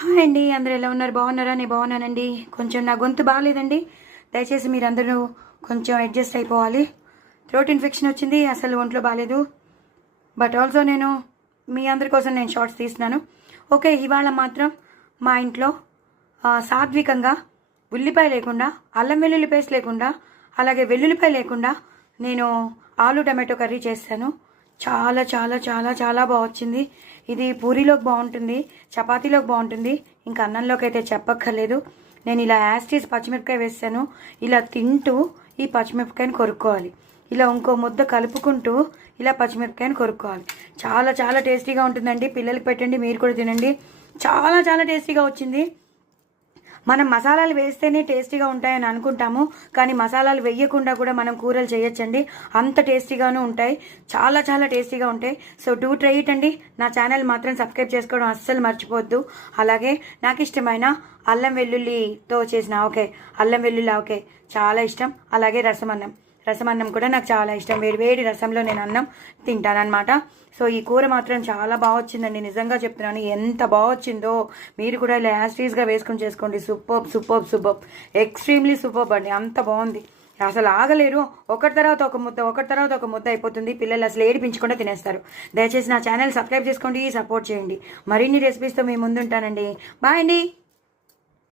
Hi అండి, అందరూ ఎలా ఉన్నారు? బాగున్నారా? నేను బాగున్నానండి. కొంచెం నా గొంతు బాగాలేదండి, దయచేసి మీరందరూ కొంచెం అడ్జస్ట్ అయిపోవాలి. థ్రోట్ ఇన్ఫెక్షన్ వచ్చింది, అసలు ఒంట్లో బాగాలేదు. బట్ ఆల్సో మీ అందరి కోసం నేను షార్ట్స్ తీస్తున్నాను. ఓకే, ఇవాళ మాత్రం మా ఇంట్లో సాత్వికంగా ఉల్లిపాయ లేకుండా, అల్లం వెల్లుల్లి పేస్ట్ లేకుండా, అలాగే వెల్లుల్లిపాయ లేకుండా నేను ఆలు టమాటో కర్రీ చేస్తాను. చాలా చాలా చాలా చాలా బాగా వచ్చింది. ఇది పూరీలోకి బాగుంటుంది, చపాతీలోకి బాగుంటుంది, ఇంకా అన్నంలోకి అయితే చెప్పక్కర్లేదు. నేను ఇలా యాస్టీస్ పచ్చిమిరపకాయ వేస్తాను. ఇలా తింటూ ఈ పచ్చిమిరపకాయని కొరుక్కోవాలి. ఇలా ఇంకో ముద్ద కలుపుకుంటూ ఇలా పచ్చిమిరపకాయని కొరుక్కోవాలి. చాలా చాలా టేస్టీగా ఉంటుందండి. పిల్లలకి పెట్టండి, మీరు కూడా తినండి. చాలా చాలా టేస్టీగా వచ్చింది. మనం మసాలాలు వేస్తేనే టేస్టీగా ఉంటాయని అనుకుంటాము, కానీ మసాలాలు వేయకుండా కూడా మనం కూరలు చేయొచ్చండి. అంత టేస్టీగాను ఉంటాయి, చాలా చాలా టేస్టీగా ఉంటాయి. సో డూ ట్రై ఇట్ అండి. నా ఛానల్ మాత్రం సబ్స్క్రైబ్ చేసుకోవడం అస్సలు మర్చిపోవద్దు. అలాగే నాకు ఇష్టమైన అల్లం వెల్లుల్లితో చేసిన అల్లం వెల్లుల్లి చాలా ఇష్టం. అలాగే రసమన్నం కూడా నాకు చాలా ఇష్టం. వేడి వేడి రసంలో నేను అన్నం తింటానన్నమాట. సో ఈ కూర మాత్రం చాలా బాగా వచ్చిందండి, నిజంగా చెప్తున్నాను. ఎంత బాగా వచ్చిందో మీరు కూడా ఇలా యాస్టీస్గా వేసుకొని చేసుకోండి. సూపర్ ఎక్స్ట్రీమ్లీ సూపర్ అండి, అంత బాగుంది. అసలు ఆగలేరు. ఒకటి తర్వాత ఒక ముద్ద అయిపోతుంది. పిల్లలు అసలు ఏడిపించకుండా తినేస్తారు. దయచేసి నా ఛానల్ సబ్స్క్రైబ్ చేసుకోండి, సపోర్ట్ చేయండి. మరిన్ని రెసిపీస్తో మీ ముందుంటానండి. బాయ్ అండి.